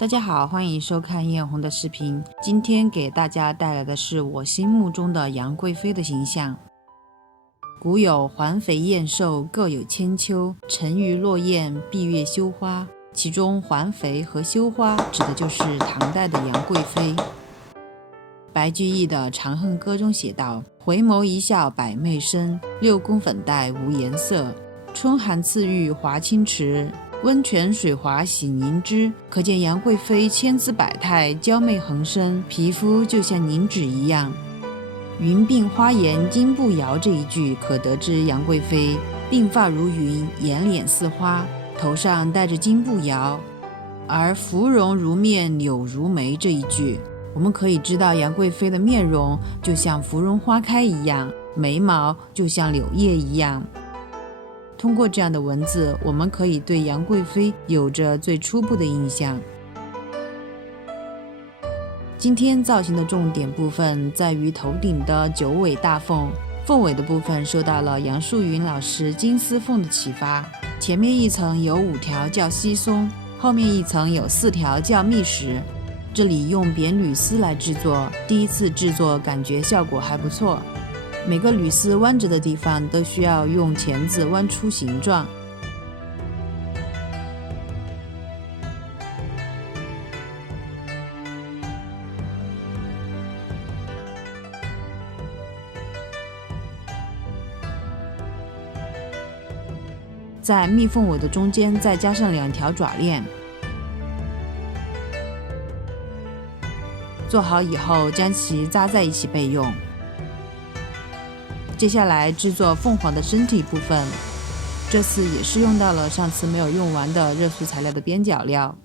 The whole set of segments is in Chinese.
大家好，欢迎收看艳红的视频。今天给大家带来的是我心目中的杨贵妃的形象。古有环肥燕瘦各有千秋，沉鱼落雁闭月羞花。其中环肥和羞花指的就是唐代的杨贵妃。白居易的《长恨歌》中写道：回眸一笑百媚生，六宫粉黛无颜色。春寒赐浴华清池，温泉水滑洗凝脂。可见杨贵妃千姿百态，娇媚横生，皮肤就像凝脂一样。云鬓花颜金步摇这一句可得知杨贵妃鬓发如云，颜脸似花，头上戴着金步摇。而芙蓉如面柳如眉这一句，我们可以知道杨贵妃的面容就像芙蓉花开一样，眉毛就像柳叶一样。通过这样的文字，我们可以对杨贵妃有着最初步的印象。今天造型的重点部分在于头顶的九尾大凤，凤尾的部分受到了杨树云老师金丝凤的启发，前面一层有5条叫稀松，后面一层有4条叫密实。这里用扁铝丝来制作，第一次制作感觉效果还不错。每个铝丝弯着的地方都需要用钳子弯出形状。在密凤尾的中间再加上2条爪链。做好以后将其扎在一起备用。接下来制作凤凰的身体部分，这次也是用到了上次没有用完的热塑材料的边角料。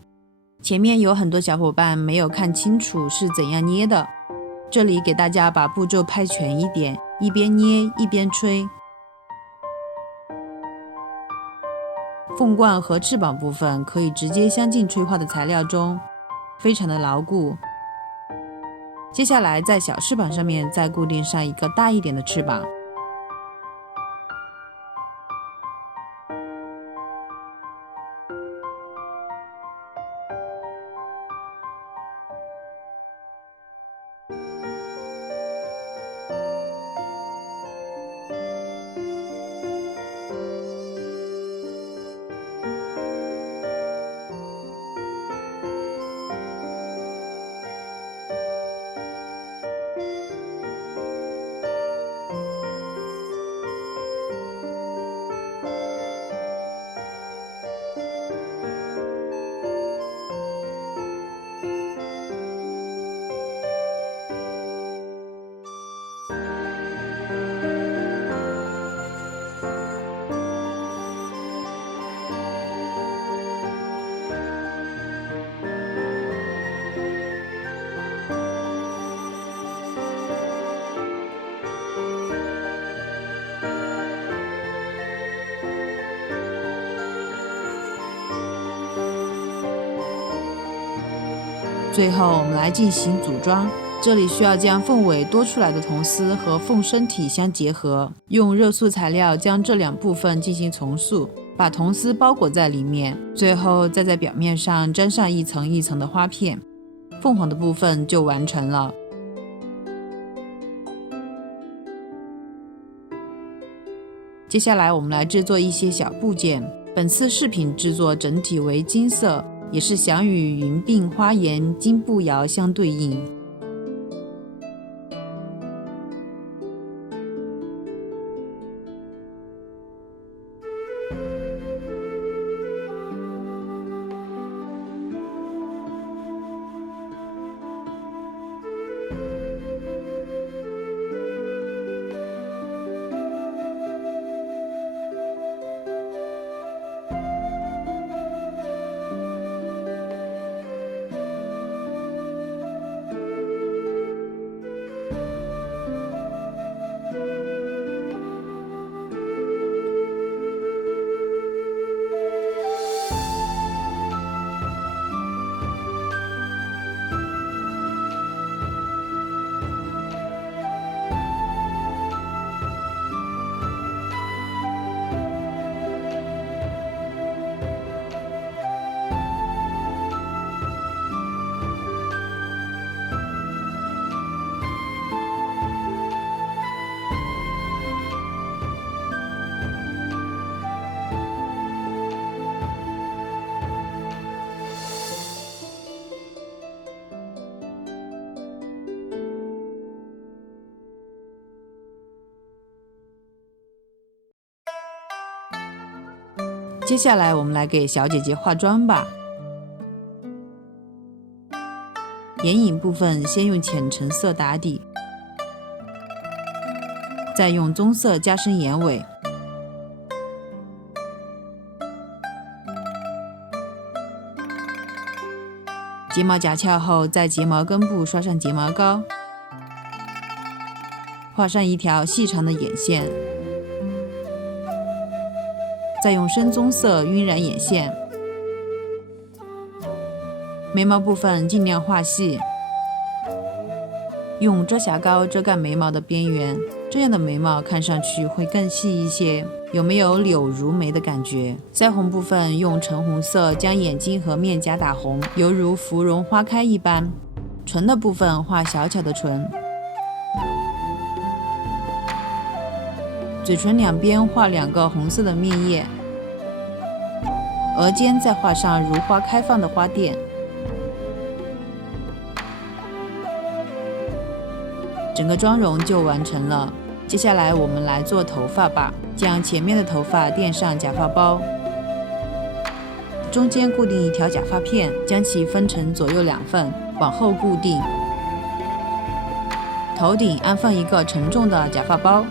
前面有很多小伙伴没有看清楚是怎样捏的，这里给大家把步骤拍全一点，一边捏一边吹。凤冠和翅膀部分可以直接镶进吹化的材料中，非常的牢固。接下来在小翅膀上面再固定上一个大一点的翅膀。最后我们来进行组装，这里需要将凤尾多出来的铜丝和凤身体相结合，用热塑材料将这2部分进行重塑，把铜丝包裹在里面，最后再在表面上粘上一层一层的花片，凤凰的部分就完成了。接下来我们来制作一些小部件，本次饰品制作整体为金色，也是想与云鬓花颜金步摇相对应。接下来我们来给小姐姐化妆吧。眼影部分先用浅橙色打底，再用棕色加深眼尾。睫毛夹翘后，在睫毛根部刷上睫毛膏，画上一条细长的眼线，再用深棕色晕染眼线。眉毛部分尽量画细，用遮瑕膏遮盖眉毛的边缘，这样的眉毛看上去会更细一些，有没有柳如眉的感觉？腮红部分用橙红色将眼睛和面颊打红，犹如芙蓉花开一般。唇的部分画小巧的唇，嘴唇两边画2个红色的蜜叶，额间再画上如花开放的花钿。整个妆容就完成了。接下来我们来做头发吧，将前面的头发垫上假发包，中间固定一条假发片，将其分成左右2份，往后固定。头顶安放一个沉重的假发包，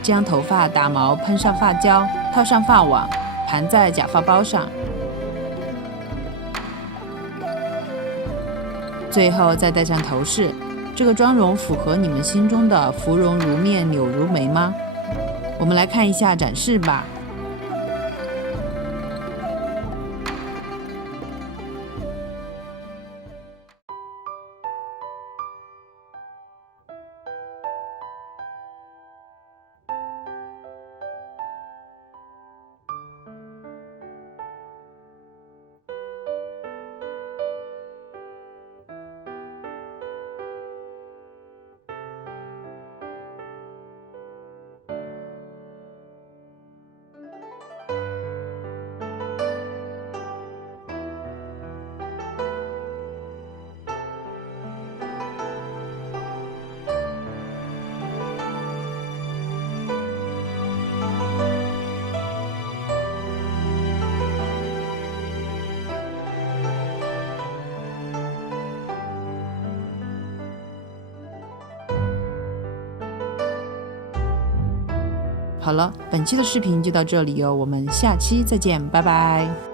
将头发打毛，喷上发胶，套上发网，盘在假发包上。最后再戴上头饰。这个妆容符合你们心中的芙蓉如面柳如眉吗？我们来看一下展示吧。好了，本期的视频就到这里哦，我们下期再见，拜拜。